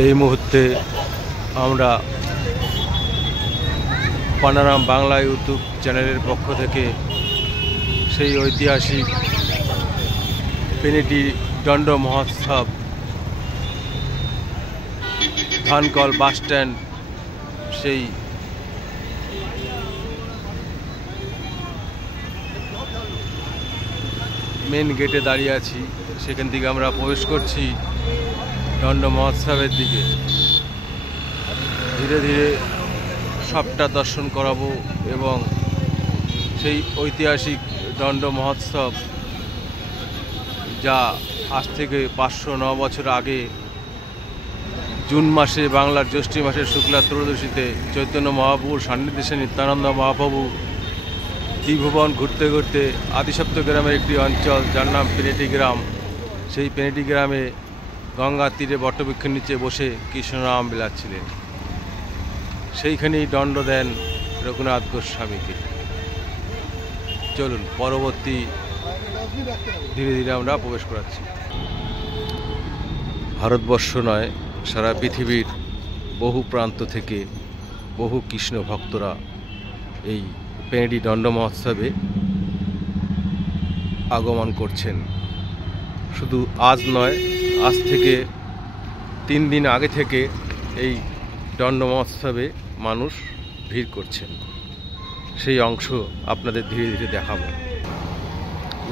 এই মুহূর্তে আমরা পানারাম বাংলা ইউটিউব চ্যানেলের পক্ষ থেকে সেই ঐতিহাসিক পেনেটি দণ্ড মহোৎসব ধানকল বাস স্ট্যান্ড সেই মেন গেটে দাঁড়িয়ে আছি। সেখান থেকে আমরা প্রবেশ করছি দণ্ড মহোৎসবের দিকে। ধীরে ধীরে সবটা দর্শন করাবো এবং সেই ঐতিহাসিক দণ্ড মহোৎসব যা আজ থেকে 509 বছর আগে জুন মাসে বাংলার জ্যৈষ্ঠ মাসের শুক্লা ত্রয়োদশীতে চৈতন্য মহাপ্রভুর সান্নিধ্যে নিত্যানন্দ মহাপ্রভু ত্রিভুবন ঘুরতে ঘুরতে আদিসপ্ত গ্রামের একটি অঞ্চল যার নাম পেনেটি গ্রাম, সেই পেনেটি গ্রামে গঙ্গার তীরে বটবৃক্ষের নিচে বসে কৃষ্ণনাম বিলাচ্ছিলেন। সেইখানেই দণ্ড দেন রঘুনাথ গোস্বামীকে। চলুন পরবর্তী ধীরে ধীরে আমরা প্রবেশ করাচ্ছি। ভারতবর্ষ নয়, সারা পৃথিবীর বহু প্রান্ত থেকে বহু কৃষ্ণ ভক্তরা এই পেনেটি দণ্ড মহোৎসবে আগমন করছেন। শুধু আজ নয়, আজ থেকে 3 দিন আগে থেকে এই দণ্ড মহোৎসবে মানুষ ভিড় করছেন। সেই অংশ আপনাদের ধীরে ধীরে দেখাবো।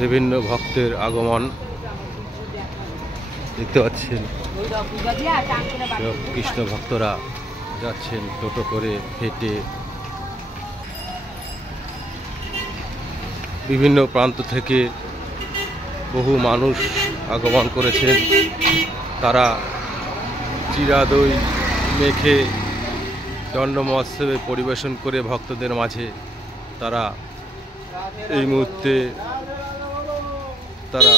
বিভিন্ন ভক্তের আগমন দেখতে পাচ্ছেন। কৃষ্ণ ভক্তরা যাচ্ছেন টোটো করে, হেঁটে। বিভিন্ন প্রান্ত থেকে বহু মানুষ আগমন করেছেন। তারা চিরা দই মেখে দণ্ড মহোৎসবে পরিবেশন করে ভক্তদের মাঝে তারা এই মুহূর্তে তারা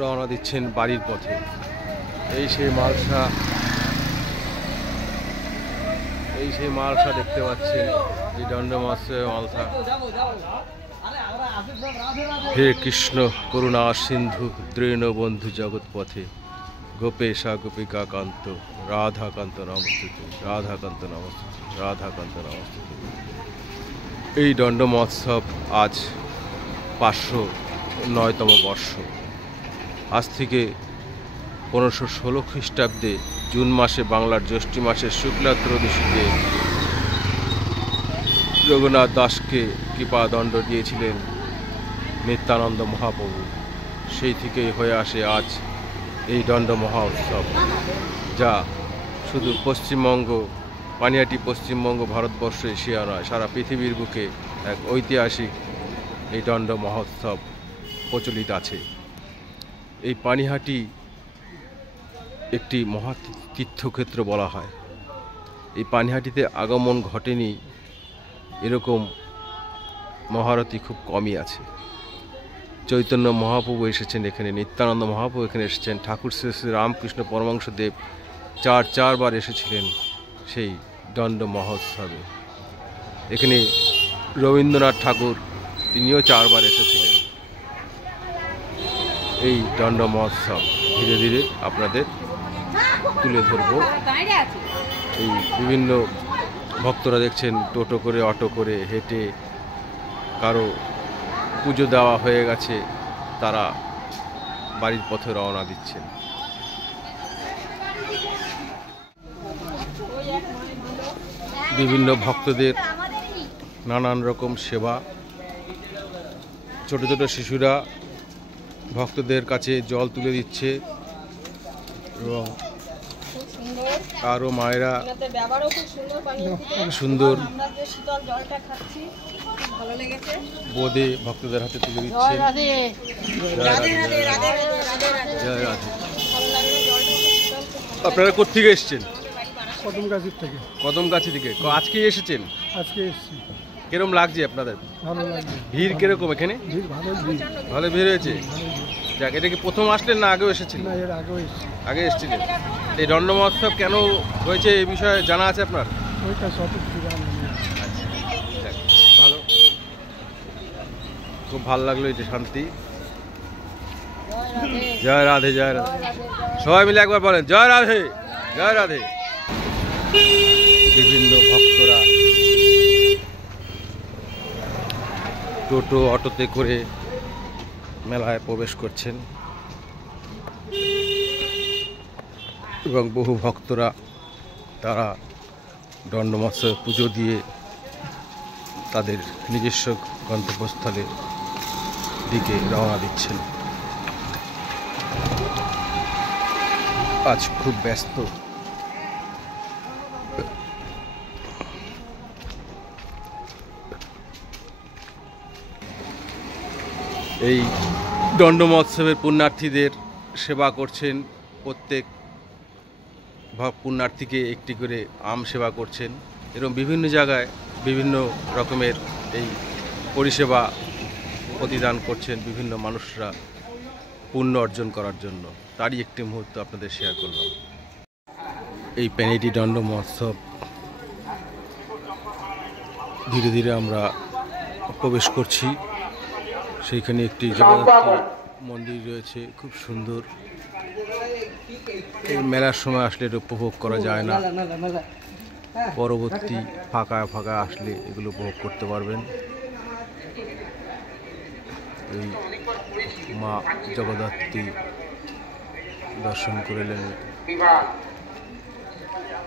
রওনা দিচ্ছেন বাড়ির পথে। এই সেই মালসা দেখতে পাচ্ছেন, এই দণ্ড মহোৎসবে মালসা। হে কৃষ্ণ করুণা সিন্ধু দৃঢ়বন্ধু জগৎ পথে গোপেশা গোপিকা কান্ত রাধাকান্ত নমস্তুতে রাধাকান্ত নমস্তুতে রাধাকান্ত নমস্তুতে। এই দণ্ড মহোৎসব আজ 509তম বর্ষ। আজ থেকে 1516 খ্রিস্টাব্দে জুন মাসে বাংলার জ্যৈষ্ঠ মাসের শুক্লা ত্রয়োদশীতে রঘুনাথ দাসকে কৃপা দণ্ড দিয়েছিলেন নিত্যানন্দ মহাপ্রভু। সেই থেকেই হয়ে আসে আজ এই দণ্ড মহোৎসব, যা শুধু পশ্চিমবঙ্গ, পানিহাটি পশ্চিমবঙ্গ, ভারতবর্ষ, এশিয়া নয়, সারা পৃথিবীর বুকে এক ঐতিহাসিক এই দণ্ড মহোৎসব প্রচলিত আছে। এই পানিহাটি একটি মহা তীর্থক্ষেত্র বলা হয়। এই পানিহাটিতে আগমন ঘটেনি এরকম মহারথী খুব কমই আছে। চৈতন্য মহাপ্রভু এসেছেন এখানে, নিত্যানন্দ মহাপ্রভু এখানে এসেছেন, ঠাকুর শ্রী শ্রী রামকৃষ্ণ পরমহংসদেব চারবার এসেছিলেন সেই দণ্ড মহোৎসবে। এখানে রবীন্দ্রনাথ ঠাকুর তিনিও 4বার এসেছিলেন। এই দণ্ড মহোৎসব ধীরে ধীরে আপনাদের তুলে ধরব। এই বিভিন্ন ভক্তরা দেখছেন টোটো করে, অটো করে, হেঁটে, কারো পুজো দেওয়া হয়ে গেছে, তারা বাড়ির পথে রওনা দিচ্ছেন। বিভিন্ন ভক্তদের নানান রকম সেবা। ছোট ছোট শিশুরা ভক্তদের কাছে জল তুলে দিচ্ছে এবং আরও মায়েরা সুন্দর বোঁদে ভক্তদের হাতে তুলে দিচ্ছেন। আপনারা কোত্থেকে এসছেন? কদমগাছি থেকে। আজকে এসেছেন? আজকে এসেছি। কিরকম লাগছে আপনাদের? ভালো লাগছে। ভিড় কিরকম এখানে? ভালো ভিড় হয়েছে। যাক, এটা কি প্রথম আসলেন না আগেও এসেছিলেন? আগে এসেছিলেন। এই দণ্ড মহোৎসব কেন হয়েছে এই বিষয়ে জানা আছে আপনার? ভালো, খুব ভালো লাগলো, এটা শান্তি। জয় রাধে, জয় রাধে। সবাই মিলে একবার বলেন জয় রাধে। জয় রাধে। বিভিন্ন ভক্তরা টোটো অটোতে করে মেলায় প্রবেশ করছেন এবং বহু ভক্তরা তারা দণ্ড মহোৎসবে পুজো দিয়ে তাদের নিজস্ব গন্তব্যস্থলের দিকে রওনা দিচ্ছেন। আজ খুব ব্যস্ত। এই দণ্ড মহোৎসবের পুণ্যার্থীদের সেবা করছেন, প্রত্যেক পুণ্যার্থীকে একটি করে আম সেবা করছেন এবং বিভিন্ন জায়গায় বিভিন্ন রকমের এই পরিষেবা প্রতিদান করছেন বিভিন্ন মানুষরা পুণ্য অর্জন করার জন্য। তারই একটি মুহূর্ত আপনাদের শেয়ার করলাম। এই প্যানেটি দণ্ড মহোৎসব ধীরে ধীরে আমরা প্রবেশ করছি। সেইখানে একটি জগদ্ধাত্রী মন্দির রয়েছে, খুব সুন্দর। এই মেলার সময় আসলে এটা উপভোগ করা যায় না, পরবর্তী ফাঁকা ফাঁকা আসলে এগুলো উপভোগ করতে পারবেন। এই মা জগদ্ধাত্রী দর্শন করলেন,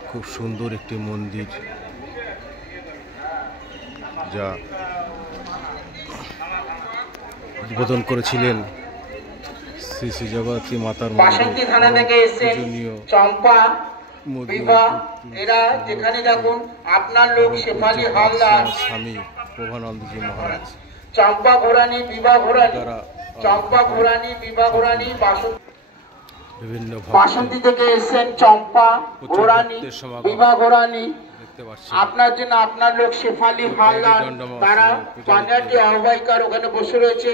খুব সুন্দর একটি মন্দির যা উদ্বোধন করেছিলেন শ্রী শ্রী জগদ্ধাত্রী মাতার পূজনীয় স্বামী প্রভানন্দজি মহারাজ। চম্পা ঘোরানি বিবাহ ঘোরানি, চম্পা ঘোরানি বিবাহ ঘোরানি, বিভিন্ন বাসন্তী থেকে এসেছেন চম্পা ঘোরানি বিবাহ ঘোরানি। আপনার জন্য আপনার লোক শেফালি হালদার, তারা পাঞ্জাবি আহ্বায়িকার ওখানে বসে রয়েছে,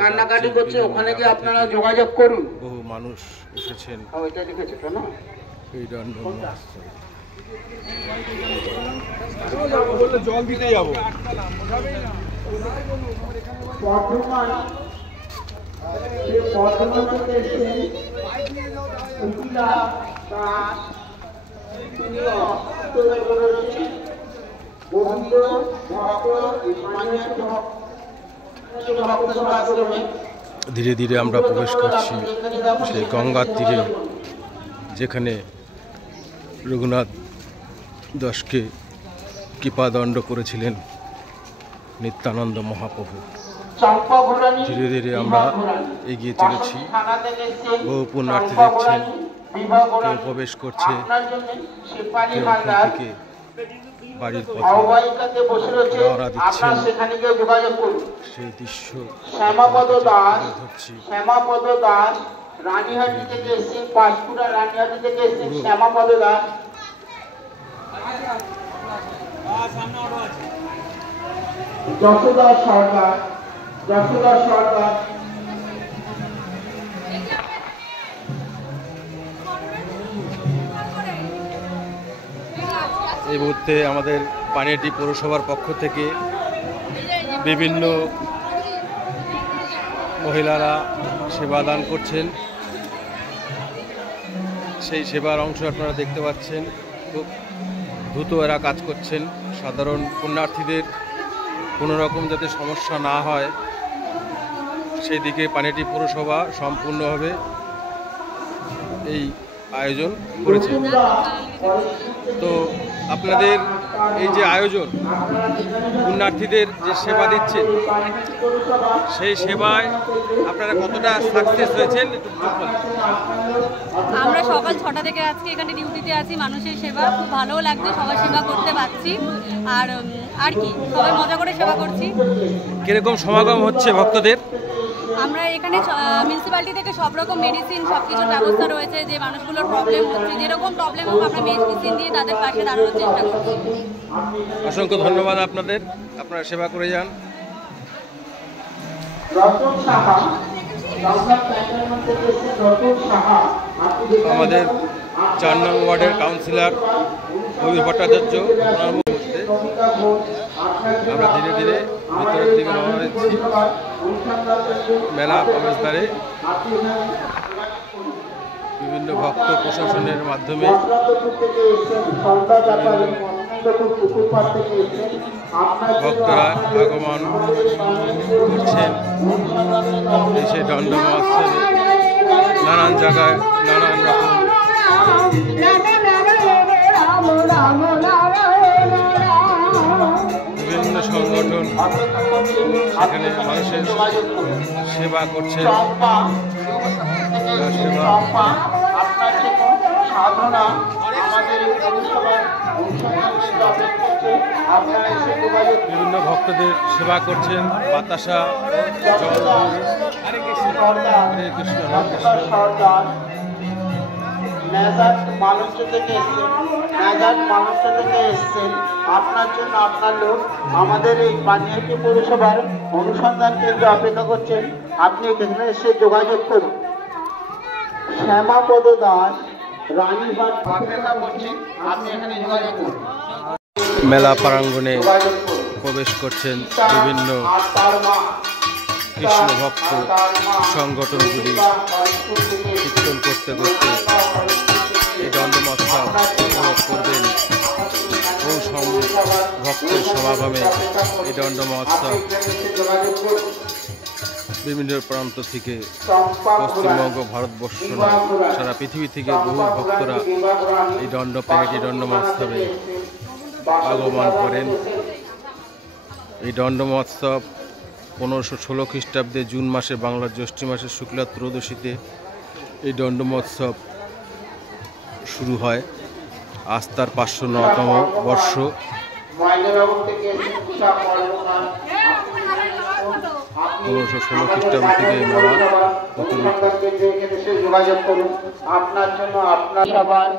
কান্নাকাটি করছে, ওখানে গিয়ে আপনারা যোগাযোগ করুন। বহু মানুষ এসেছেন ওইটা লিখেছে তো না এই দণ্ড মহোৎসবে। জল দিতে যাবো। বর্ধমান থেকে এসেছেন উকিলা দাস, তিনি তুলে ধরেছেন গোবিন্দ ভক্ত আশ্রমে। ধীরে ধীরে আমরা প্রবেশ করছি সেই গঙ্গার তীরে, যেখানে রঘুনাথ দাসকে কৃপাদণ্ড করেছিলেন নিত্যানন্দ মহাপ্রভু। ধীরে ধীরে আমরা এগিয়ে চলেছি। বহু পুণ্যার্থী দেখছেন, কেউ প্রবেশ করছে, কেউ থেকে বাড়ির পথে রওনা দিচ্ছেন। সেই দৃশ্য ধরছি। শ্যামাপদ দাস রানীহাটি থেকে এসেছেন, পাঁশকুড়া রানীহাটি থেকে এসেছেন শ্যামাপদ দাস। যশোদা সরকার, যশোদা সরকার। এই মুহূর্তে আমাদের পানিহাটি পৌরসভার পক্ষ থেকে বিভিন্ন মহিলারা সেবা দান করছেন। সেই সেবার অংশ আপনারা দেখতে পাচ্ছেন। খুব দ্রুত এরা কাজ করছেন। সাধারণ পুণ্যার্থীদের কোনো রকম যাতে সমস্যা না হয় সেই দিকে পানিহাটি পৌরসভা সম্পূর্ণভাবে এই আয়োজন করেছে। তো আপনাদের এই যে আয়োজন, পুণ্যার্থীদের যে সেবা দিচ্ছেন, সেই সেবায় আপনারা কতটা সাকসেস হয়েছেন? আমরা সকাল 6টা থেকে আজকে এখানে ডিউটিতে আছি। মানুষের সেবা খুব ভালোও লাগছে, সবাই সেবা করতে পারছি। আর কি সবাই মজা করে সেবা করছি। কিরকম সমাগম হচ্ছে ভক্তদের? আমরা এখানে মিউনিসিপ্যালিটি থেকে সব রকম মেডিসিন, সব কিছুর ব্যবস্থা রয়েছে। যে মানুষগুলোর প্রবলেম হচ্ছে, যেরকম প্রবলেম হোক, আমরা মেডিসিন দিয়ে তাদের পাশে দাঁড়ানোর চেষ্টা করছি। অসংখ্য ধন্যবাদ আপনাদের, আপনারা সেবা করে যান। আমাদের 4 নং ওয়ার্ডের কাউন্সিলর কবির ভট্টাচার্য, আমরা ধীরে ধীরে ভিতরের দিকে রওনা দিচ্ছি মেলা প্রবেশদ্বারে। বিভিন্ন ভক্ত প্রশাসনের মাধ্যমে ভক্তরা আগমন করছেন। এসে দণ্ড মহোৎসবে নানান জায়গায় নানান রকম বিভিন্ন সংগঠন সেখানে মানুষের সেবা করছেন। বিভিন্ন ভক্তদের সেবা করছেন। বাতাসা, জল, হরে কৃষ্ণ হরে কৃষ্ণ। আপনার জন্য আপনার লোক আমাদের এই পানিহাটি পৌরসভার অনুসন্ধান কেন্দ্রে অপেক্ষা করছেন। আপনি এখানে এসে যোগাযোগ করুন। শ্যামাপদ দাস, রানীহাট অপেক্ষা করছেন। আপনি এখানে যোগাযোগ করুন। মেলা প্রাঙ্গণে প্রবেশ করছেন বিভিন্ন কৃষ্ণ ভক্ত সংগঠনগুলি কীর্তন করতে করতে এই দণ্ড মহোৎসব উপভোগ করবেন। বহু ভক্তের সমাগমে এই দণ্ড মহোৎসব বিভিন্ন প্রান্ত থেকে পশ্চিমবঙ্গ, ভারতবর্ষ নয় সারা পৃথিবী থেকে বহু ভক্তরা এই পানিহাটি দণ্ড মহোৎসবে আগমন করেন। এই দণ্ড মহোৎসব 1516 খ্রিস্টাব্দে জুন মাসে বাংলার জ্যৈষ্ঠী মাসের শুক্লা ত্রয়োদশীতে এই দণ্ড মহোৎসব শুরু হয়। আজ তার 509তম বর্ষ। 1516 খ্রিস্টাব্দ থেকে এই মেলা যোগাযোগ করুন। আপনার জন্য আপনার সবার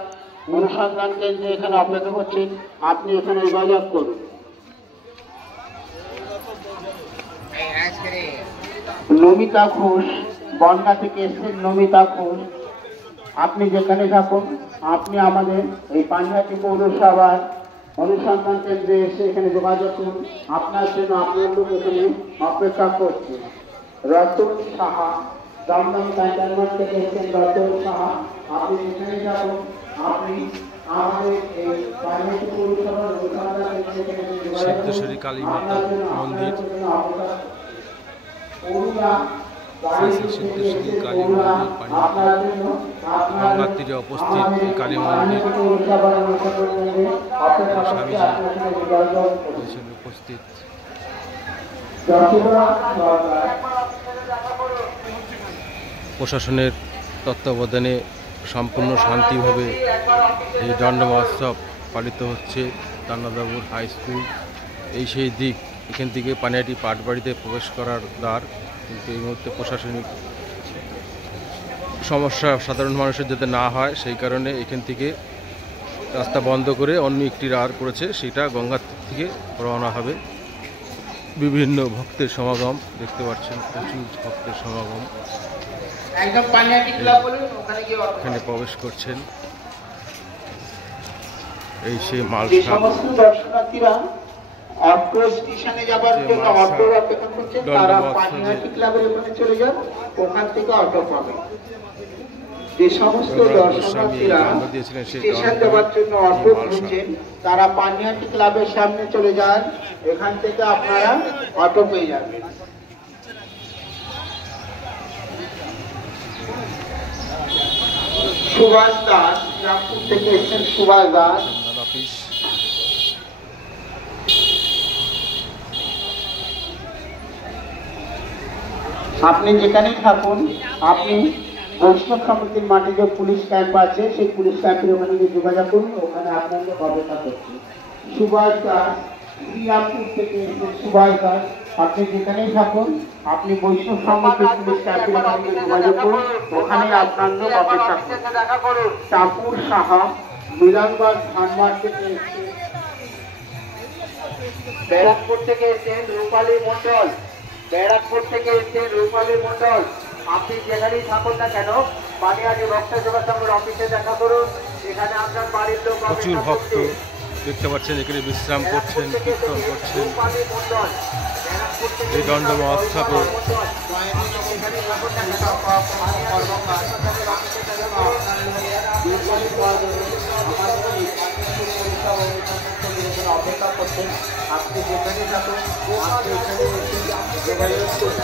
অনুসন্ধান কেন্দ্রে এখানে অপেক্ষা করছেন। আপনি এখানে যোগাযোগ করুন। নমিতা ঘোষ, বনগা থেকে এসেছেন নমিতা ঘোষ। আপনি যেখানে থাকুন আপনি আমাদের এই পানিহাটি পৌরসভার অনুসন্ধান কেন্দ্রে এসে এখানে যোগাযোগ করুন। আপনার জন্য আপনার লোক এখানে অপেক্ষা করছে। রতন সাহা, দমদম ক্যান্টনমেন্ট থেকে এসেছেন রতন সাহা। আপনি যেখানে থাকুন আপনি আমাদের এই পানিহাটি পৌরসভার অনুসন্ধান কেন্দ্রে সিদ্ধেশ্বরী কালী মাতা মন্দির, সিদ্ধেশ্বরী কালী মন্দির পানিহাটি গঙ্গার তীরে অবস্থিত এই কালী মন্দির। স্বামীজি উপস্থিত। প্রশাসনের তত্ত্বাবধানে সম্পূর্ণ শান্তিভাবে এই দণ্ড মহোৎসব পালিত হচ্ছে। তান্নাদাবুর হাই স্কুল এই সেই দিক, এখান থেকে পানিহাটি পাটবাড়িতে প্রবেশ করার দ্বার, কিন্তু এই মুহূর্তে প্রশাসনিক সমস্যা সাধারণ মানুষের যাতে না হয় সেই কারণে এখান থেকে রাস্তা বন্ধ করে অন্য একটি রার করেছে, সেটা গঙ্গার থেকে রওনা হবে। বিভিন্ন ভক্তের সমাগম দেখতে পাচ্ছেন, প্রচুর ভক্তের সমাগম এখানে প্রবেশ করছেন। এই সেই মালসা দর্শনার্থীরা অটো স্টেশনে যাবার জন্য অটো অপেক্ষা করছেন, তারা পানিহাটি ক্লাবের ওখানে চলে যান, ওখান থেকে অটো পাবে। যে সমস্ত দর্শনার্থীরা স্টেশন যাবার জন্য অটো খুঁজছেন তারা পানিহাটি ক্লাবের সামনে চলে যান, এখান থেকে আপনারা অটো পেয়ে যাবেন। সুভাষ দাস, রামপুর থেকে এসেছেন সুভাষ দাস। আপনি যেখানেই থাকুন আপনি বৈষ্ণব সমিতির মাঠে যে পুলিশ ক্যাম্প আছে সেই পুলিশ ক্যাম্পের ওখানে গিয়ে যোগাযোগ করুন, ওখানে আপনাকে অপেক্ষা করছে। সুভাষ দাস, শ্রীরামপুর থেকে সুভাষ দাস। আপনি যেখানেই থাকুন আপনি বৈষ্ণব সমিতির পুলিশ ক্যাম্পের ওখানে যোগাযোগ করুন, ওখানে আপনাকে অপেক্ষা করুন। টাপুর সাহা, মিলনগঞ্জ ধানবাদ থেকে এসেছে। ব্যারাকপুর থেকে এসেছেন রূপালী মন্ডল, ব্যারাকপুর থেকে এসেছেন রূপালী মন্ডল। আপনি যেখানেই থাকুন না কেন পানিহাটি ভক্ত সেবা সংঘের অফিসে দেখা করুন, এখানে আপনার বাড়ির লোক প্রচুর ভক্ত দেখতে পাচ্ছেন, এখানে বিশ্রাম করছেন, কীর্তন করছেন। এই দণ্ড মহোৎসবে অপেক্ষা করছেন। আপনি যেখানে থাকুন আপনি এখানে যোগাযোগ করুন।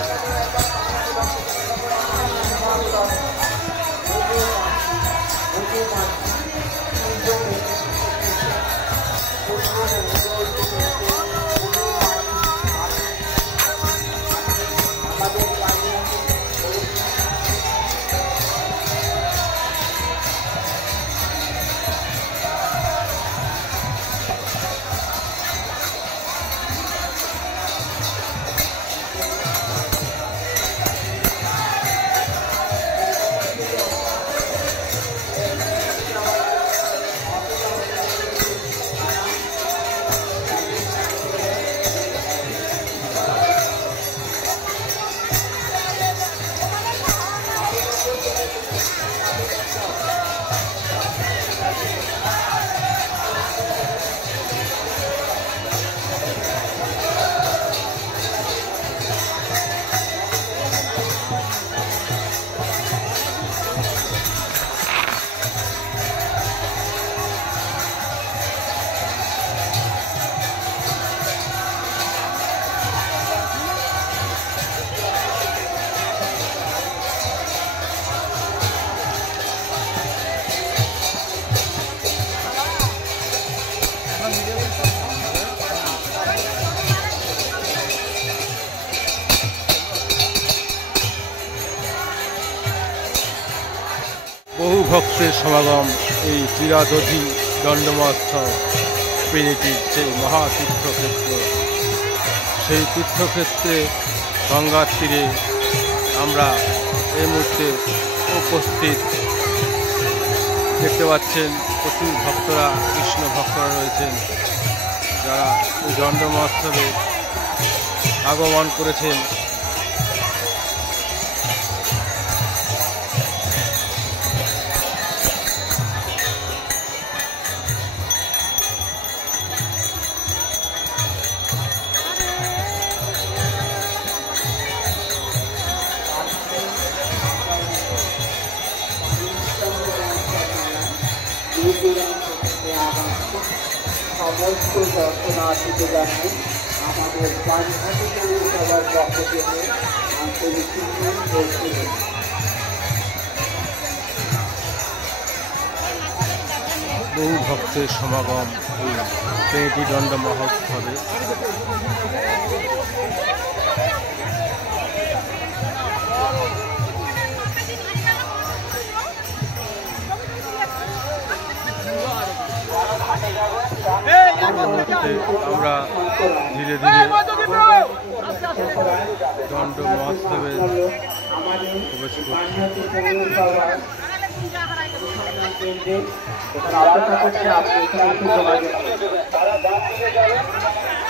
বহু ভক্তের সমাগম এই চিরাদধি দণ্ড মহোৎসব ট্রিনিটির সেই মহাতীর্থক্ষেত্র। সেই তীর্থক্ষেত্রে গঙ্গার তীরে আমরা এই মুহূর্তে উপস্থিত। দেখতে পাচ্ছেন প্রচুর ভক্তরা, কৃষ্ণ ভক্তরা রয়েছেন, যারা এই দণ্ড মহোৎসবে আগমন করেছেন। সমস্ত দর্শনার্থীকে জানাই আমাদের পাঁচঘাটি পৌরসভার পক্ষ থেকে আন্তরিক বহু ভক্তের সমাগম এই ট্রিনিটি দণ্ড মহোৎসবে। আমরা ধীরে ধীরে দণ্ড মহোৎসবে প্রবেশ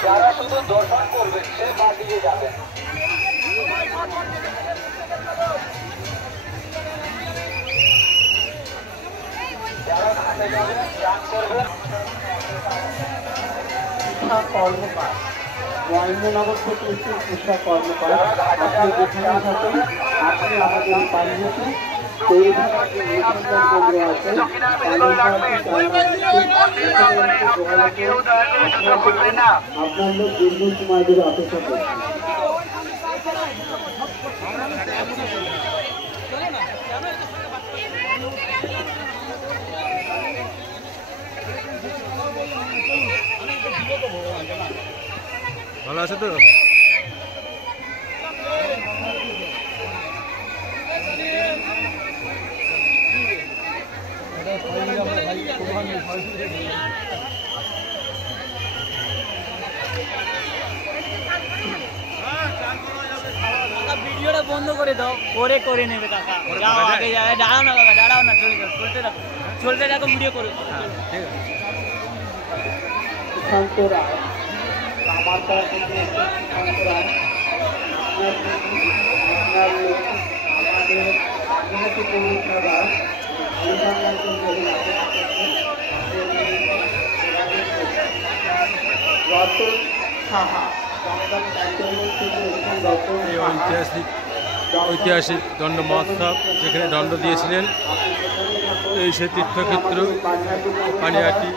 যারা শুধু দর্শন করবেন সে বাদ দিয়ে যাবেন। যারা ঘাটে যাবেন চান করবেন। কর্মকার মহেন্দ্রনগর থেকে একটি উষা কর্মকার, আপনি যেখানে থাকেন আপনি আমাদের পাঞ্জাবি পৌরসভার যে নিবন্ধন কেন্দ্র আছে আপনার লোক দীর্ঘ সময় ধরে অপেক্ষা করছেন। ভালো আছে তো? ভিডিওটা বন্ধ করে দাও, পরে করে নেবে কাকা। যাও আগে যাও, দাঁড়াও না কাকা, দাঁড়াও না, চলতে থাকো, চলতে থাকো, ভিডিও করো। ঠিক আছে। সুশান্ত রায় আমার তারা থেকে সুশান্ত রায় আমাদের পাঞ্জাবি পৌরসভার রতন সাহা এই ঐতিহাসিক দণ্ড মহোৎসব যেখানে দণ্ড দিয়েছিলেন এই সে তীর্থক্ষেত্র পানিহাটি,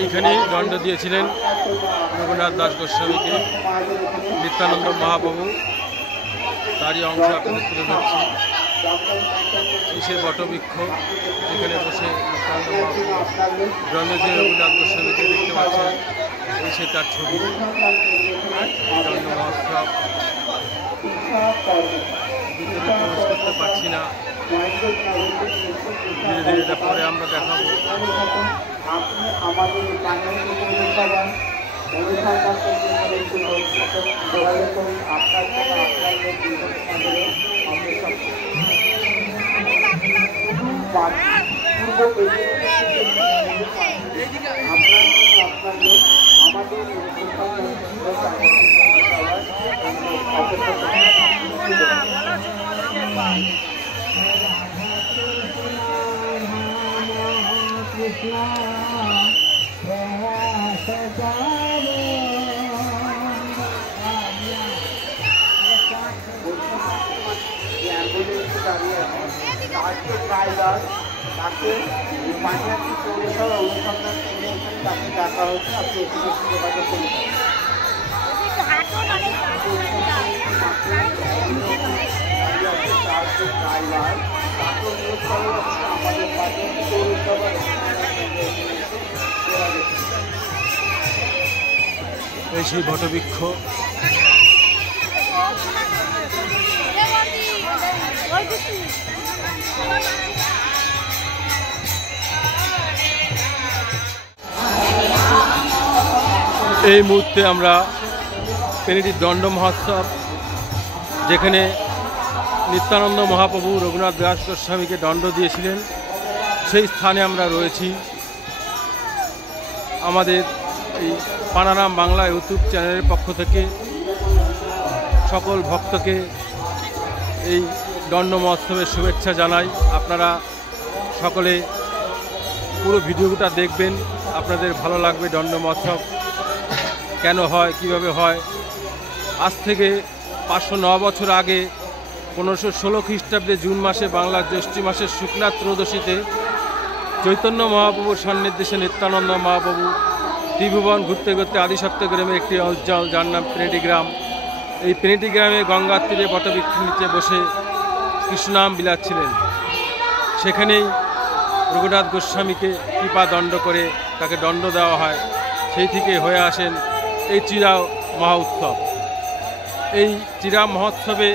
এইখানেই দণ্ড দিয়েছিলেন রঘুনাথ দাস গোস্বামীকে নিত্যানন্দ মহাপ্রভু, তারই অংশ আপনাদের তুলে ধরছি। এই সেই বটবৃক্ষ যেখানে বসে নিত্যানন্দ মহাপ্রভু দণ্ড দিয়ে রঘুনাথ গোস্বামীকে দেখতে পাচ্ছেন, এই সে তার ছবি। দণ্ড মহোৎসব ভিতরে প্রবেশ করতে পারছি না, ধীরে ধীরে এটা পরে আমরা দেখাবো। তাকে পানিহাটি পৌরসভা অনুসন্ধান করে তাকে ডাকা হচ্ছে। আপনি এখানে যোগাযোগ করতে এই সেই বটবৃক্ষ। এই মুহূর্তে আমরা পেনেটির দণ্ড মহোৎসব যেখানে নিত্যানন্দ মহাপ্রভু রঘুনাথ দাস গোস্বামীকে দণ্ড দিয়েছিলেন সেই স্থানে আমরা রয়েছি। আমাদের এই পানারাম বাংলা ইউটিউব চ্যানেলের পক্ষ থেকে সকল ভক্তকে এই দণ্ড মহোৎসবের শুভেচ্ছা জানাই। আপনারা সকলে পুরো ভিডিওটা দেখবেন, আপনাদের ভালো লাগবে। দণ্ড মহোৎসব কেন হয়, কিভাবে হয়। আজ থেকে 509 বছর আগে 1516 খ্রিস্টাব্দে জুন মাসে বাংলার জ্যৈষ্ঠ মাসের শুক্লা ত্রয়োদশীতে চৈতন্য মহাপ্রভুর সান্নিধ্যে নিত্যানন্দ মহাপ্রভু ত্রিভুবন ঘুরতে ঘুরতে আদিসপ্ত গ্রামের একটি অঞ্চল যার নাম পেনেটি গ্রাম। এই পেনেটি গ্রামে গঙ্গার তীরে বটবৃক্ষের নিচে বসে কৃষ্ণনাম বিলাচ্ছিলেন। সেখানেই রঘুনাথ গোস্বামীকে কৃপা দণ্ড করে তাকে দণ্ড দেওয়া হয়। সেই থেকে হয়ে আসেন এই চিরা মহা উৎসব। এই চিরা মহোৎসবে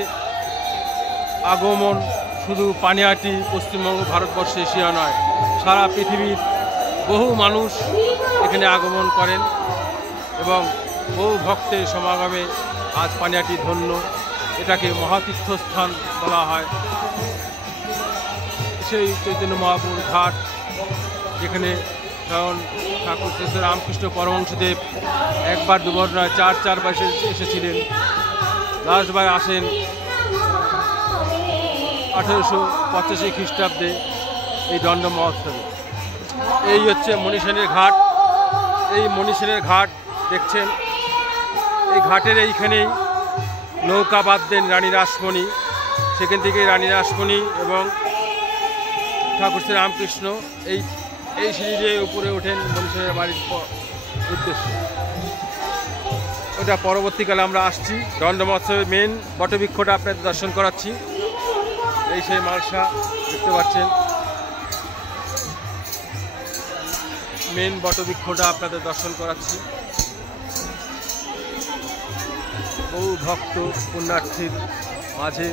আগমন শুধু পানিহাটি পশ্চিমবঙ্গ ভারতবর্ষে এশিয়া নয়, সারা পৃথিবীর বহু মানুষ এখানে আগমন করেন এবং বহু ভক্তের সমাগমে আজ পানিহাটি ধন্য। এটাকে মহাতীর্থস্থান বলা হয়। সেই চৈতন্য মহাপ্রভুর ঘাট যেখানে স্বয়ং ঠাকুর শ্রী রামকৃষ্ণ পরমহংসদেব একবার দুবার নয় 4বার এসেছিলেন। লাস্টবার আসেন 1885 খ্রিস্টাব্দে এই দণ্ড মহোৎসবে। এই হচ্ছে মণিসেনের ঘাট। এই মণিসেনের ঘাট দেখছেন, এই ঘাটের এইখানেই নৌকা বাঁধতেন রানী রাসমণি। সেখান থেকে রানী রাসমণি এবং ঠাকুর শ্রী রামকৃষ্ণ এই সিঁড়ি উপরে ওঠেন মণিসেনের বাড়ির উদ্দেশ্যে। ওটা পরবর্তীকালে আমরা আসছি। দণ্ড মহোৎসবের মেন বটবৃক্ষটা আপনাদের দর্শন করাচ্ছি। এই সেই মালসা দেখতে পাচ্ছেন, মেন বটবৃক্ষটা আপনাদের দর্শন করাচ্ছি। বহু ভক্ত পুণ্যার্থীর মাঝে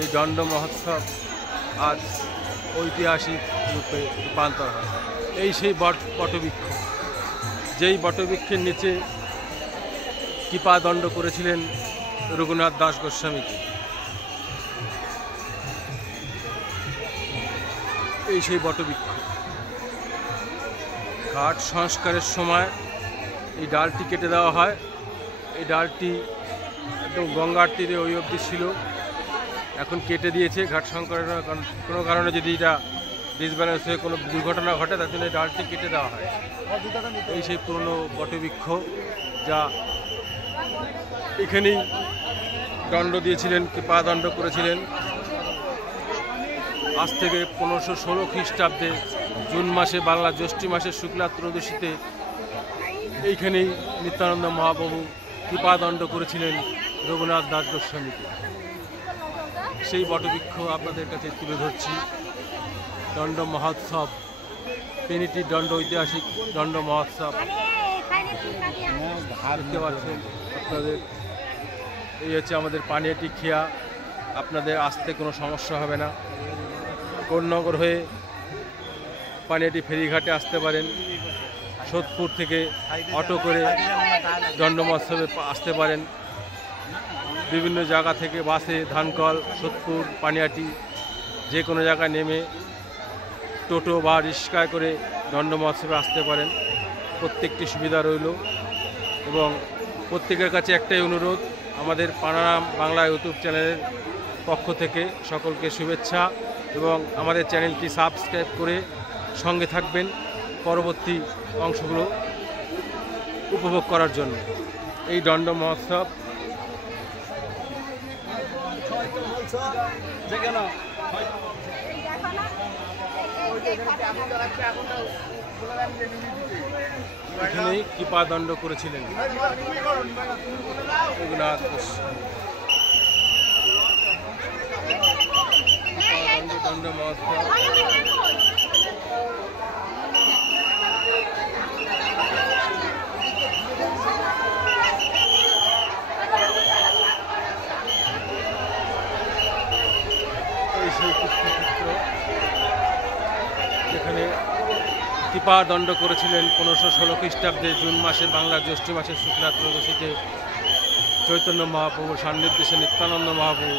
এই দণ্ড মহোৎসব আজ ঐতিহাসিক রূপে রূপান্তর হয়। এই সেই বটবৃক্ষ, যেই বটবৃক্ষের নিচে কৃপা দণ্ড করেছিলেন রঘুনাথ দাস গোস্বামীকে। এই সেই বটবৃক্ষ। ঘাট সংস্কারের সময় এই ডালটি কেটে দেওয়া হয়। এই ডালটি একদম গঙ্গার তীরে ওই অবধি ছিল, এখন কেটে দিয়েছে। ঘাট সংস্কারের কোনো কারণে যদি এটা ডিসব্যালেন্স হয়ে কোনো দুর্ঘটনা ঘটে তার জন্য এই ডালটি কেটে দেওয়া হয়। এই সেই পুরনো বটবৃক্ষ যা এখানেই দণ্ড দিয়েছিলেন, কৃপা দণ্ড করেছিলেন। আজ থেকে 1516 খ্রিস্টাব্দে জুন মাসে বাংলা জ্যৈষ্ঠী মাসের শুক্লা ত্রয়োদশীতে এইখানেই নিত্যানন্দ মহাপ্রভু কৃপা দণ্ড করেছিলেন রঘুনাথ দাস গোস্বামীকে। সেই বটবৃক্ষ আপনাদের কাছে তুলে ধরছি। দণ্ড মহোৎসব, পেনিটি দণ্ড ঐতিহাসিক দণ্ড মহোৎসব দেখতে পাচ্ছেন আপনাদের। এই হচ্ছে আমাদের পানিয়াটি খেয়া। আপনাদের আসতে কোনো সমস্যা হবে না। কোন্নগর হয়ে পানিয়াটি ফেরিঘাটে আসতে পারেন। সোদপুর থেকে অটো করে দণ্ড মহোৎসবে আসতে পারেন। বিভিন্ন জায়গা থেকে বাসে ধানকল, সোদপুর, পানিয়াটি যে কোনো জায়গায় নেমে টোটো বা রিক্সায় করে দণ্ড মহোৎসবে আসতে পারেন। প্রত্যেকটি সুবিধা রইল। এবং প্রত্যেকের কাছে একটাই অনুরোধ, আমাদের পানারাম বাংলা ইউটিউব চ্যানেলের পক্ষ থেকে সকলকে শুভেচ্ছা এবং আমাদের চ্যানেলটি সাবস্ক্রাইব করে সঙ্গে থাকবেন পরবর্তী অংশগুলো উপভোগ করার জন্য। এই দণ্ড মহোৎসব এখানেই কৃপা দণ্ড করেছিলেন রঘুনাথ গোস্বামী। দণ্ড মহোৎসব এই সেই পুষ্পচিত্র যেখানে কৃপা দণ্ড করেছিলেন 1516 খ্রিস্টাব্দে জুন মাসে বাংলা জ্যৈষ্ঠী মাসের শুক্লা ত্রয়োদশীতে চৈতন্য মহাপ্রভুর সান্নিধ্যে নিত্যানন্দ মহাপ্রভু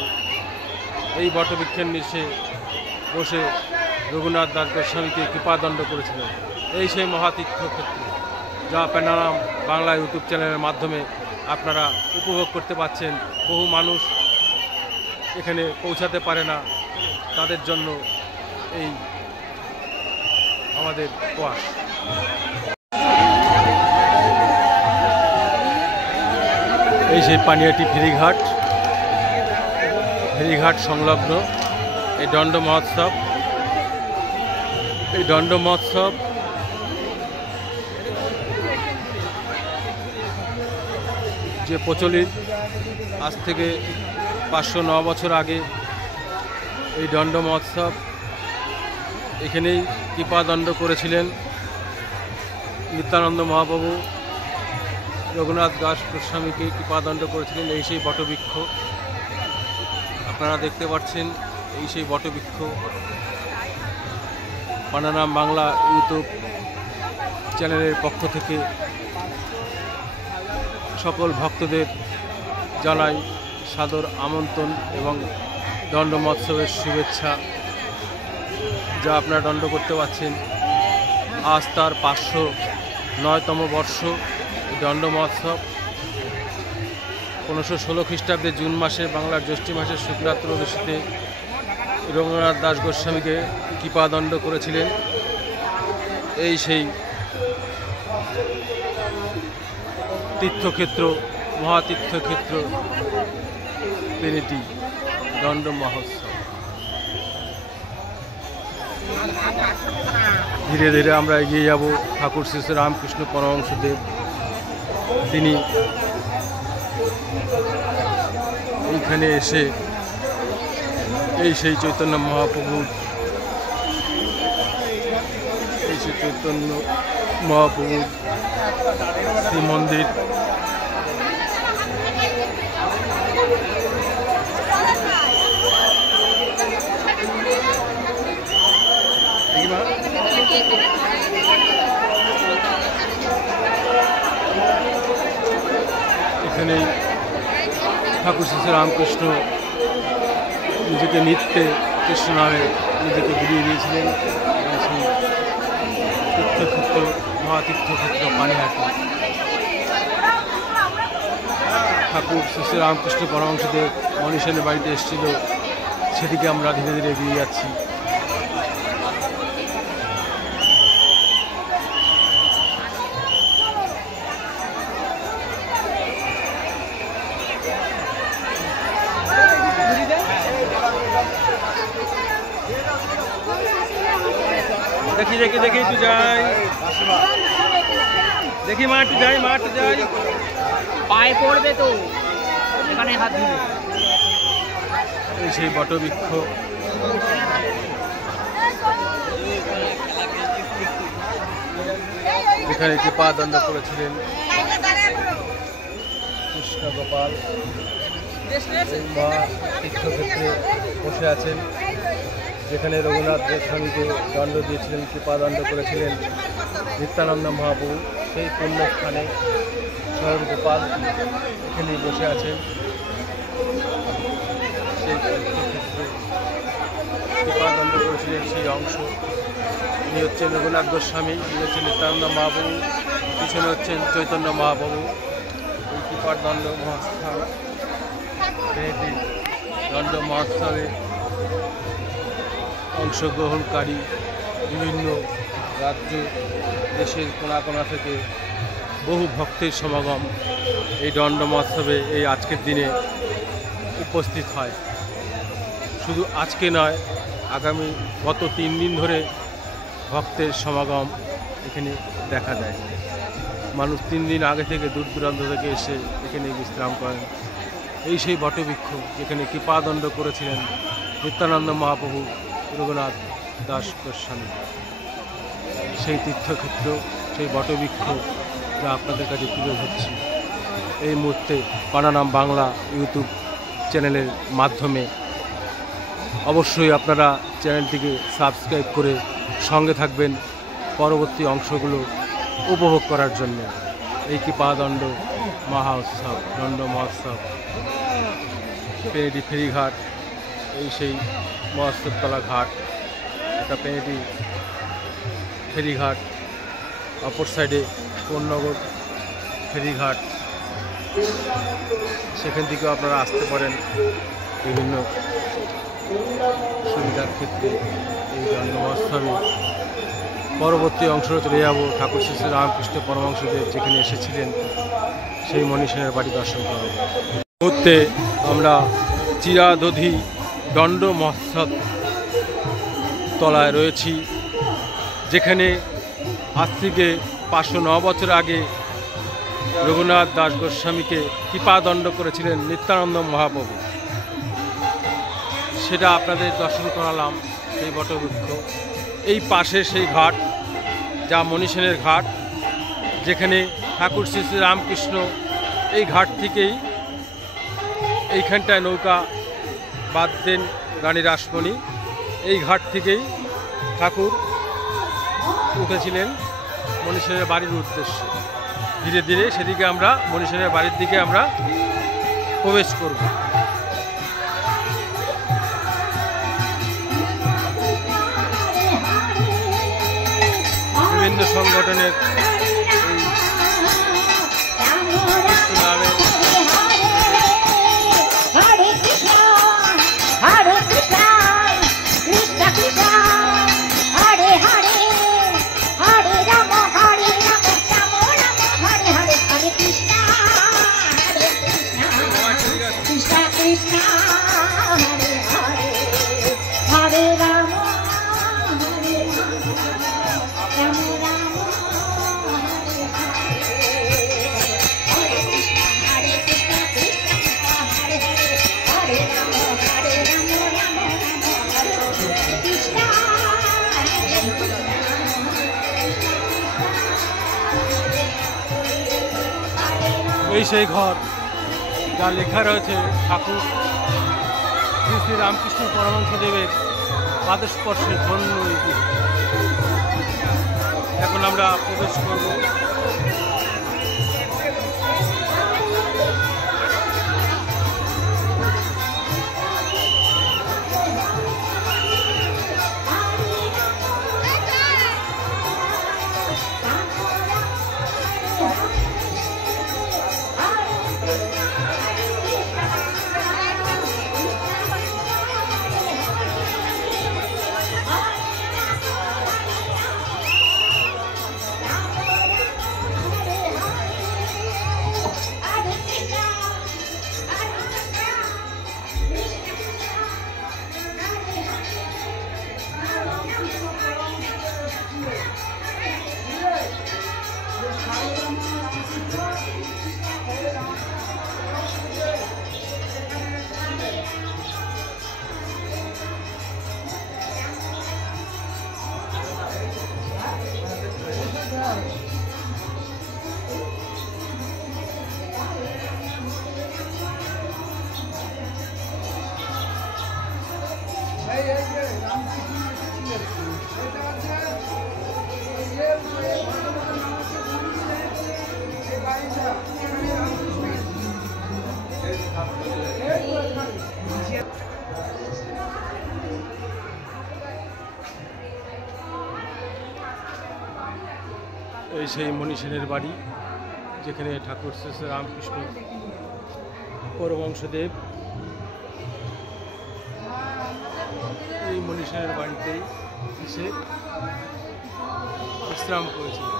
এই বটবৃক্ষের নিচে বসে রঘুনাথ দাস গোস্বামীকে কৃপা দণ্ড করেছিলেন। এই সেই মহাতীর্থক্ষেত্র যা পানারাম বাংলা ইউটিউব চ্যানেলের মাধ্যমে আপনারা উপভোগ করতে পাচ্ছেন। বহু মানুষ এখানে পৌঁছাতে পারে না, তাদের জন্য এই আমাদের প্রয়াস। এই সেই পানিয়াটি ফেরিঘাট সংলগ্ন এই দণ্ড মহোৎসব। এই দণ্ড মহোৎসব যে প্রচলিত আজ থেকে 509 বছর আগে এই দণ্ড মহোৎসব এখানেই কৃপা দণ্ড করেছিলেন নিত্যানন্দ মহাপ্রভু। রঘুনাথ দাস গোস্বামীকে কৃপা দণ্ড করেছিলেন। এই সেই বটবৃক্ষ আপনারা দেখতে পাচ্ছেন। এই সেই বটবৃক্ষ পানারাম বাংলা ইউটিউব চ্যানেলের পক্ষ থেকে সকল ভক্তদের জানাই সাদর আমন্ত্রণ এবং দণ্ড মহোৎসবের শুভেচ্ছা। যা আপনারা দণ্ড করতে পারছেন। আজ তার 509তম বর্ষ এই দণ্ড মহোৎসব। 1516 খ্রিস্টাব্দে জুন মাসে বাংলার জ্যৈষ্ঠী মাসের শুক্লা ত্রয়োদশীতে রঘুনাথ দাস গোস্বামীকে কৃপা দণ্ড করেছিলেন। এই সেই তীর্থক্ষেত্র, মহাতীর্থক্ষেত্র পেনিটি দণ্ড মহোৎসব। ধীরে ধীরে আমরা এগিয়ে যাব ঠাকুর শ্রী রামকৃষ্ণ পরমহংসদেব। তিনি এইখানে এসে এই সেই চৈতন্য মহাপ্রভুর শ্রীমন্দির। এখানে ঠাকুর শ্রী রামকৃষ্ণ নিজেকে নিত্যে কৃষ্ণ নামে নিজেকে বিলিয়ে দিয়েছিলেন। সেই তীর্থক্ষেত্র, মহাতীর্থক্ষেত্র পানিহাটি। ঠাকুর শ্রী রামকৃষ্ণ পরমহংসদেব মনীষের বাড়িতে এসেছিল, সেদিকে আমরা ধীরে ধীরে এগিয়ে যাচ্ছি। একটু যাই, দেখি মা একটু যাই, মা একটু যাই। পায়ে পড়বে তো, এখানে হাত দিবে। এই সেই বটবৃক্ষ, এখানে কৃপা দণ্ড করেছিলেন কৃষ্ণ গোপাল। মা তীর্থক্ষেত্রে বসে আছেন, যেখানে রঘুনাথ গোস্বামীকে দণ্ড দিয়েছিলেন, কৃপা দণ্ড করেছিলেন নিত্যানন্দ মহাপ্রভু। সেই পুণ্যস্থানে স্বয়ং গোপাল এখানে বসে আছেন। সেই তীর্থক্ষেত্রে কৃপা দণ্ড করেছিলেন সেই অংশ। ইনি হচ্ছেন রঘুনাথ গোস্বামী, ইনি হচ্ছেন নিত্যানন্দ মহাপ্রভু, পিছনে হচ্ছেন চৈতন্য মহাপ্রভু। এই কৃপার দণ্ড মহাস্থান, এটি দণ্ড মহোৎসবে অংশগ্রহণকারী বিভিন্ন রাজ্য দেশের কোনা কোনা থেকে বহু ভক্তের সমাগম এই দণ্ড মহোৎসবে এই আজকের দিনে উপস্থিত হয়। শুধু আজকে নয়, আগামী গত 3 দিন ধরে ভক্তের সমাগম এখানে দেখা দেয়। মানুষ 3 দিন আগে থেকে দূর দূরান্ত থেকে এসে এখানে বিশ্রাম করেন। এই সেই বটবৃক্ষ যেখানে কৃপাদণ্ড করেছিলেন নিত্যানন্দ মহাপ্রভু রঘুনাথ দাস গোস্বামী। সেই তীর্থক্ষেত্র, সেই বটবৃক্ষ যা আপনাদের কাছে তুলে ধরছি এই মুহূর্তে পানানাম বাংলা ইউটিউব চ্যানেলের মাধ্যমে। অবশ্যই আপনারা চ্যানেলটিকে সাবস্ক্রাইব করে সঙ্গে থাকবেন পরবর্তী অংশগুলো উপভোগ করার জন্য। এই কৃপাদণ্ড মহা উৎসব, দণ্ড মহোৎসব, পেনেটি ফেরিঘাট, এই সেই মহোৎসবতলা ঘাট, এটা পেনেটি ফেরিঘাট, অপর সাইডে কোন্নগর ফেরিঘাট, সেখান থেকেও আপনারা আসতে পারেন বিভিন্ন সুবিধার ক্ষেত্রে। এই দণ্ড মহোৎসবে পরবর্তী অংশটা চলে যাব ঠাকুর শ্রী শ্রী রামকৃষ্ণ পরমহংসদেব যেখানে এসেছিলেন সেই মনীষীনের বাড়ি দর্শন করব। মুহূর্তে আমরা চিরাদধি দণ্ড মহোৎসব তলায় রয়েছি, যেখানে আজ থেকে 509 বছর আগে রঘুনাথ দাস গোস্বামীকে কৃপাদণ্ড করেছিলেন নিত্যানন্দ মহাপ্রভু। সেটা আপনাদের দর্শন করালাম সেই বটবৃক্ষ। এই পাশে সেই ঘাট যা মনীষীনের ঘাট, যেখানে ঠাকুর শ্রী শ্রী রামকৃষ্ণ এই ঘাট থেকেই এইখানটায় নৌকা বাঁধতেন রানী রাসমণি। এই ঘাট থেকেই ঠাকুর উঠেছিলেন মনীষীনের বাড়ির উদ্দেশ্যে। ধীরে ধীরে সেদিকে আমরা মনীষীনের বাড়ির দিকে আমরা প্রবেশ করব। বিভিন্ন সংগঠনের নামে এই সেই ঘর যা লেখা রয়েছে ঠাকুর শ্রী শ্রী রামকৃষ্ণ পরমহংসদেবের পাদস্পর্শে ধন্য ইতিহাস। এখন আমরা প্রবেশ করব। এই সেই মনীষেনের বাড়ি, যেখানে ঠাকুর শ্রী শ্রী রামকৃষ্ণ পরমহংসদেব এই মনীষেনের বাড়িতেই এসে বিশ্রাম করেছিলেন।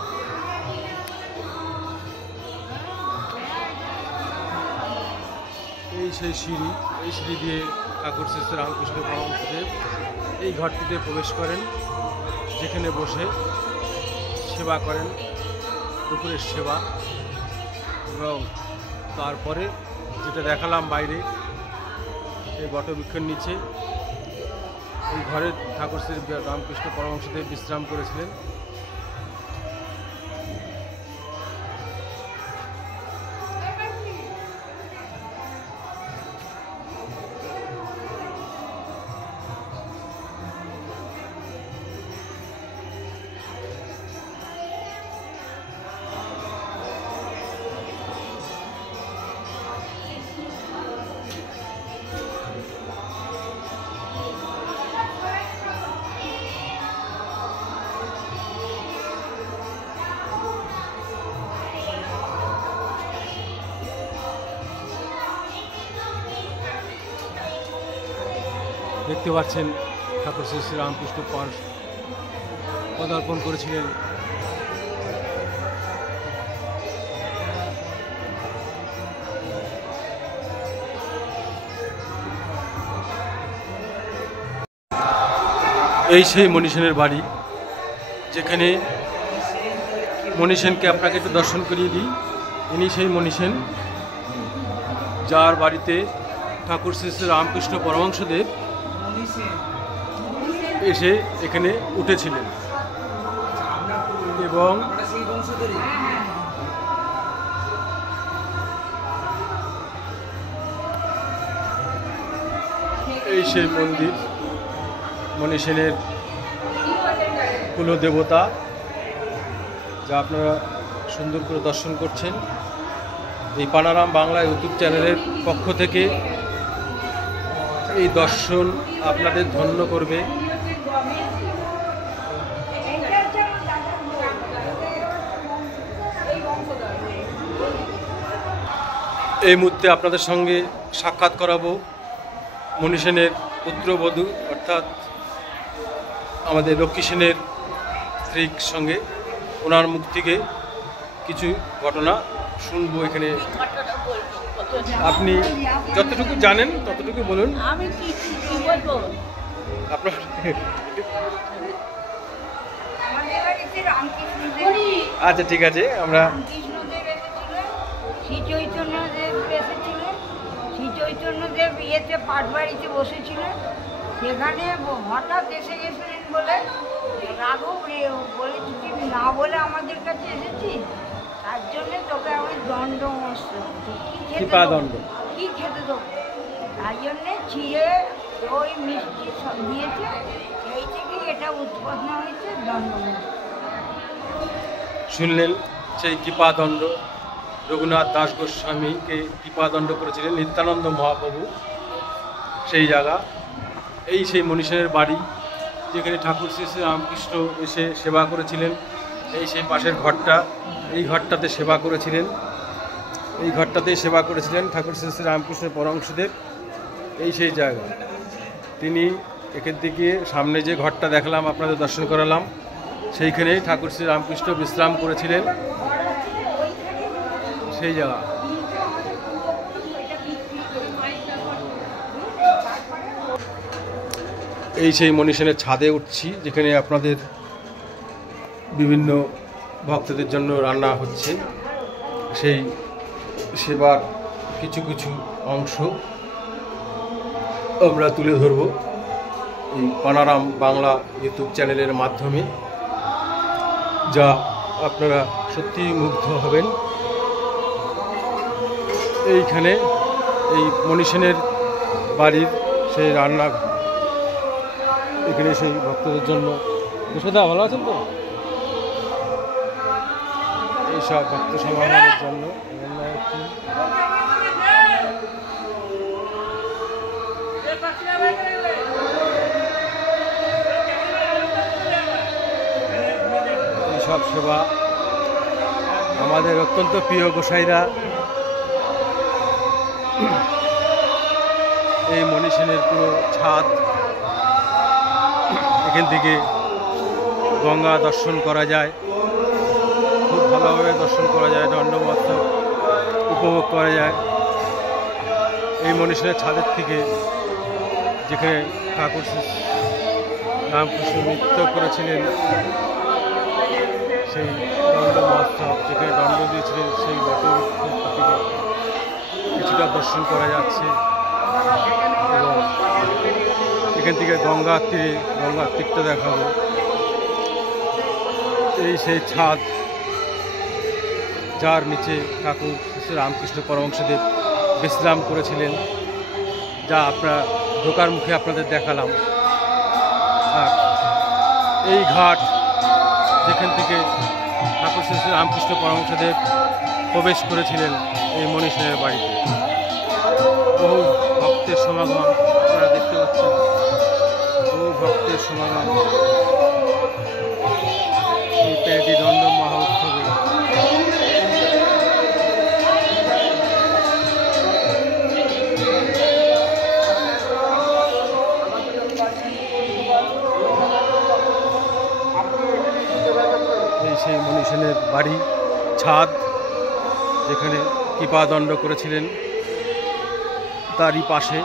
এই সেই সিঁড়ি, এই সিঁড়ি দিয়ে ঠাকুর শ্রী শ্রী রামকৃষ্ণ পরমহংসদেব এই ঘরটিতে প্রবেশ করেন, যেখানে বসে সেবা করেন, দুপুরের সেবা। এবং তারপরে যেটা দেখালাম বাইরে এই বটবৃক্ষের নিচে এই ঘরে ঠাকুর শ্রী রামকৃষ্ণ পরমহংসদেব বিশ্রাম করেছিলেন। দেখতে পাচ্ছেন ঠাকুর শ্রী শ্রী রামকৃষ্ণ পদার্পণ করেছিলেন। এই সেই মনীষেনের বাড়ি, যেখানে মনীষেনকে আপনাকে একটু দর্শন করিয়ে দিই। ইনি সেই মনীষেন যার বাড়িতে ঠাকুর শ্রী শ্রী রামকৃষ্ণ পরমহংসদেব এসে এখানে উঠেছিলেন এবং এই সেই মন্দির মনীষেনের কুলদেবতা, যা আপনারা সুন্দর করে দর্শন করছেন। এই পানারাম বাংলা ইউটিউব চ্যানেলের পক্ষ থেকে এই দর্শন আপনাদের ধন্য করবে। এই মুহূর্তে আপনাদের সঙ্গে সাক্ষাৎ করাবো মনীষেনের পুত্রবধূ অর্থাৎ আমাদের লক্ষ্মী সেনের স্ত্রীর সঙ্গে। ওনার মুখ থেকে কিছু ঘটনা শুনবো এখানে। আপনি যতটুকু জানেন ততটুকু বলুন। আমি কি বলবো? আপনার আচ্ছা, ঠিক আছে। আমরা শ্রী চৈতন্যদেব এসেছিলেন, শ্রী চৈতন্যদেব ইয়েতে পাটবাড়িতে বসেছিলেন। সেখানে হঠাৎ এসে গেছিলেন বলে রাঘব বলেছি, তুমি না বলে আমাদের কাছে এসেছি, তার জন্য তোকে আমি দণ্ড মস্ত কি খেতে দেবো, তাই জন্যে ছিঁড়ে ওই মিষ্টি সব দিয়েছে। সেই থেকেই এটা উৎপন্ন হয়েছে দণ্ডমস্ত। শুনলেন সেই কৃপাদণ্ড রঘুনাথ দাস গোস্বামীকে কৃপাদণ্ড করেছিলেন নিত্যানন্দ মহাপ্রভু। সেই জায়গা এই সেই মনীষেনের বাড়ি, যেখানে ঠাকুর শ্রী শ্রী রামকৃষ্ণ এসে সেবা করেছিলেন। এই সেই পাশের ঘরটা, এই ঘরটাতে সেবা করেছিলেন, এই ঘরটাতেই সেবা করেছিলেন ঠাকুর শ্রী শ্রী রামকৃষ্ণ পরমহংসদেব। এই সেই জায়গা, তিনি এখান থেকে সামনে যে ঘরটা দেখলাম আপনাদের দর্শন করালাম, সেইখানেই ঠাকুর শ্রী রামকৃষ্ণ বিশ্রাম করেছিলেন। সেই জায়গা এই সেই মনীষেনের ছাদে উঠছি, যেখানে আপনাদের বিভিন্ন ভক্তদের জন্য রান্না হচ্ছে। সেই সেবার কিছু কিছু অংশ আমরা তুলে ধরব এই পানারাম বাংলা ইউটিউব চ্যানেলের মাধ্যমে, যা আপনারা সত্যিই মুগ্ধ হবেন। এইখানে এই মনীষেনের বাড়ির সেই রান্না, এখানে সেই ভক্তদের জন্য। যশোদা ভালো আছেন তো? এইসব ভক্ত সমাগমের জন্য রান্না হচ্ছে। এইসব সেবা আমাদের অত্যন্ত প্রিয় গোসাইরা এই মণি সেনের পুরো ছাদ, এখান থেকে গঙ্গা দর্শন করা যায়, খুব ভালোভাবে দর্শন করা যায়, দণ্ড মহোৎসব উপভোগ করা যায়। এই মণি সেনের ছাদের থেকে যেখানে ঠাকুর রামকৃষ্ণ নৃত্য করেছিলেন, সেই দণ্ড মহোৎসব যেখানে দণ্ড দিয়েছিলেন, সেই বটবৃক্ষের থেকে কিছুটা দর্শন করা যাচ্ছে। এবং এখান থেকে গঙ্গার তীরটা দেখাবো। এই সেই ছাদ যার নিচে ঠাকুর শ্রী রামকৃষ্ণ পরমহংসদেব বিশ্রাম করেছিলেন, যা আপনারা ঢোকার মুখে আপনাদের দেখালাম। আর এই ঘাট যেখান থেকে ঠাকুর শ্রী রামকৃষ্ণ পরমহংসদেব প্রবেশ করেছিলেন এই মণি সেনের বাড়িতে। বহু ভক্তের সমাগম আপনারা দেখতে পাচ্ছেন, বহু ভক্তের সমাগম এই প্যাটি দণ্ড মহোৎসবে। এই সেই মণি সেনের বাড়ি, ছাদ যেখানে কৃপাদণ্ড করেছিলেন, তারই পাশে